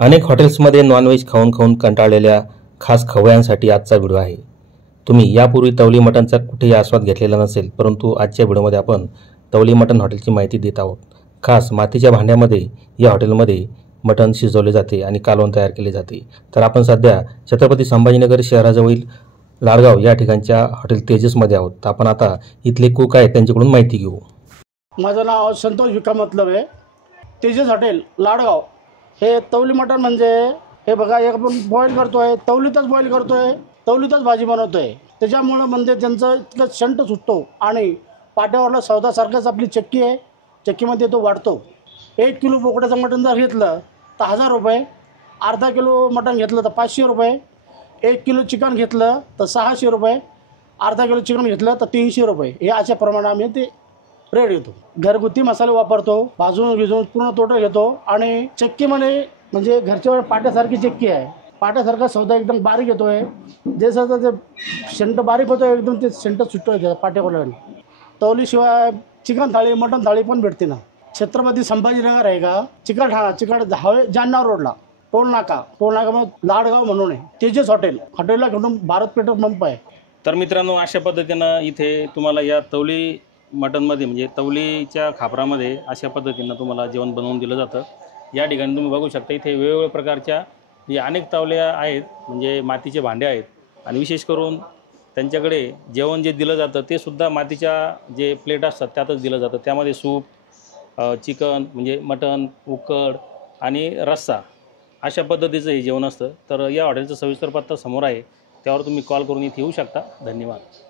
अनेक हॉटेल्समध्ये नॉनव्हेज खाऊन खाऊन कंटाळलेल्या खास खवय्यांसाठी आजचा व्हिडिओ आहे। तुम्ही यापूर्वी तवली मटणचा कुठेही आस्वाद घेतलेला नसेल, परंतु आजच्या व्हिडिओमध्ये आपण तवली मटण हॉटेलची माहिती देत आहोत। खास मातीच्या भांड्यामध्ये या हॉटेलमध्ये मटण शिजवले जाते आणि कालवण तयार केले जाते। तर आपण सध्या छत्रपती संभाजीनगर शहराजवळील लाडगाव या ठिकाणच्या हॉटेल तेजसमध्ये आहोत। तर आपण आता इथले कुक आहेत त्यांच्याकडून माहिती घेऊ। माझं नाव संतोष विक्रम मतलब आहे। तेजस हॉटेल लाडगाव हे तवली मटण म्हणजे हे बघा, एक आपण बॉईल करतोय, तवलीतच बॉईल करतोय, तवलीतच भाजी बनवतोय। त्याच्यामुळे म्हणजे त्यांचं इतकं शंट सुटतो आणि पाट्यावरला सौदासारखंच आपली चक्की आहे, चक्कीमध्ये तो वाढतो। 1 किलो बोकड्याचं मटण जर घेतलं तर 1000 रुपये, अर्धा किलो मटण घेतलं तर 500 रुपये, 1 किलो चिकन घेतलं तर 600 रुपये, अर्धा किलो चिकन घेतलं तर 300 रुपये, हे अशा प्रमाणे आम्ही ते रेट घेतो। घरगुती मसाले वापरतो, भाजून भिजून पूर्ण टोटल घेतो आणि चक्कीमध्ये म्हणजे घरच्या पाट्यासारखी चक्की आहे, पाट्यासारखा सौदा एकदम बारीक येतोय। जसं ते शेंट बारीक होतो एकदम, ते शेंट सुटतोय त्या पाट्याकडून। तवलीशिवाय चिकन थाळी मटण थाळी पण भेटते ना। छत्रपती संभाजीनगर आहे का, चिकट हवे जालना रोडला टोल नाका मग लाडगाव म्हणून आहे तेजस हॉटेलला घेऊन भारत पेट्रोल पंप आहे। तर मित्रांनो, अशा पद्धतीनं इथे तुम्हाला या तवली मटणमध्ये म्हणजे तवलीच्या खापरामध्ये अशा पद्धतीनं तुम्हाला जेवण बनवून दिलं जातं। या ठिकाणी तुम्ही बघू शकता, इथे वेगवेगळ्या प्रकारच्या म्हणजे अनेक तवल्या आहेत, म्हणजे मातीचे भांडे आहेत आणि विशेष करून त्यांच्याकडे जेवण जे दिलं जातं ते सुद्धा मातीच्या जे प्लेट असतात त्यातच दिलं जातं। त्यामध्ये सूप, चिकन म्हणजे मटण, उकड आणि रस्सा अशा पद्धतीचं हे जेवण असतं। तर या हॉटेलचा सविस्तर पत्ता समोर आहे, त्यावर तुम्ही कॉल करून इथे येऊ शकता। धन्यवाद।